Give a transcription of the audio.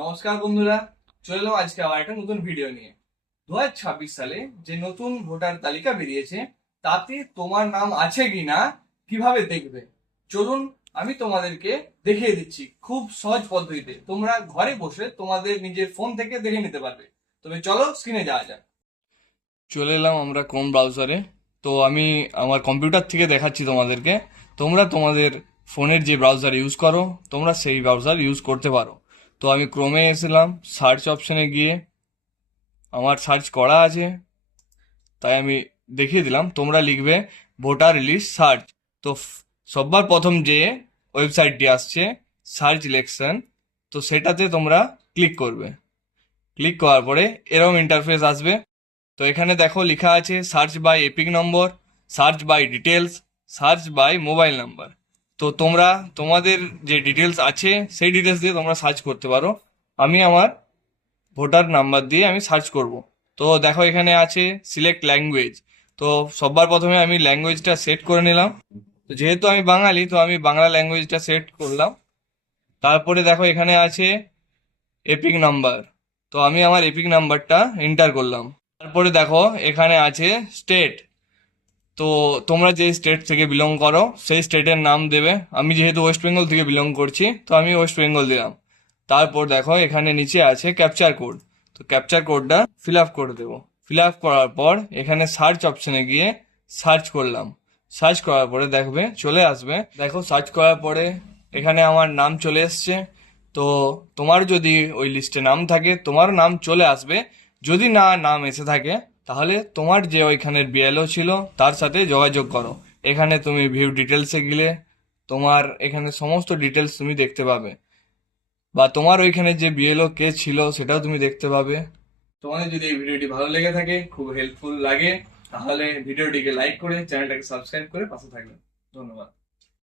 নমস্কার বন্ধুরা, চলে এলাম আজকে আবার একটা নতুন ভিডিও নিয়ে। দু হাজার ছাব্বিশ সালে যে নতুন ভোটার তালিকা বেরিয়েছে, তাতে তোমার নাম আছে কিনা, কীভাবে দেখবে? চলুন, আমি তোমাদেরকে দেখিয়ে দিচ্ছি খুব সহজ পদ্ধতিতে। তোমরা ঘরে বসে তোমাদের নিজের ফোন থেকে দেখে নিতে পারবে। তবে চলো স্ক্রিনে যাওয়া যাক। চলে এলাম আমরা কোন ব্রাউজারে তো আমি আমার কম্পিউটার থেকে দেখাচ্ছি তোমাদেরকে। তোমরা তোমাদের ফোনের যে ব্রাউজার ইউজ করো, তোমরা সেই ব্রাউজার ইউজ করতে পারো। তো আমি ক্রোমে এসেলাম সার্চ অপশনে গিয়ে আমার সার্চ করা আছে, তাই আমি দেখিয়ে দিলাম, তোমরা লিখবে ভোটার লিস্ট সার্চ তো সবার প্রথম যে ওয়েবসাইটটি আসছে সার্চ ইলেকশন তো সেটাতে তোমরা ক্লিক করবে। ক্লিক করার পরে এরকম ইন্টারফেস আসবে। তো এখানে দেখো লেখা আছে search by EPIC number search by details search by mobile number তো তোমরা, তোমাদের যে ডিটেলস আছে, সেই ডিটেলস দিয়ে তোমরা সার্চ করতে পারো। আমি আমার ভোটার নাম্বার দিয়ে আমি সার্চ করব। তো দেখো, এখানে আছে সিলেক্ট ল্যাঙ্গুয়েজ তো সবার প্রথমে আমি ল্যাঙ্গুয়েজটা সেট করে নিলাম। তো যেহেতু আমি বাঙালি, তো আমি বাংলা ল্যাঙ্গুয়েজটা সেট করলাম। তারপরে দেখো, এখানে আছে এপিক নাম্বার তো আমি আমার এপিক নাম্বারটা এন্টার করলাম। তারপরে দেখো, এখানে আছে স্টেট তো তোমরা যে স্টেট থেকে বিলং করো, সেই স্টেটের নাম দেবে। আমি যেহেতু ওয়েস্ট বেঙ্গল থেকে বিলং করছি, তো আমি ওয়েস্ট বেঙ্গল দিলাম। তারপর দেখো, এখানে নিচে আছে ক্যাপচার কোড তো ক্যাপচার কোডটা ফিল আপ করে দেবো। ফিল আপ করার পর এখানে সার্চ অপশনে গিয়ে সার্চ করলাম। সার্চ করার পরে দেখবে, চলে আসবে। দেখো সার্চ করার পরে এখানে আমার নাম চলে এসছে। তো তোমার যদি ওই লিস্টে নাম থাকে তোমার নাম চলে আসবে। যদি না, নাম এসে থাকে তাহলে তোমার যে ওইখানের বিএলও ছিল, তার সাথে যোগাযোগ করো। এখানে তুমি ভিউ ডিটেলসে গেলে তোমার এখানে সমস্ত ডিটেলস তুমি দেখতে পাবে। বা তোমার ওইখানে যে বিএলও কে ছিল, সেটাও তুমি দেখতে পাবে। তোমাদের যদি এই ভিডিওটি ভালো লেগে থাকে, খুব হেল্পফুল লাগে, তাহলে ভিডিওটিকে লাইক করে চ্যানেলটাকে সাবস্ক্রাইব করে পাশে থাকবেন ধন্যবাদ।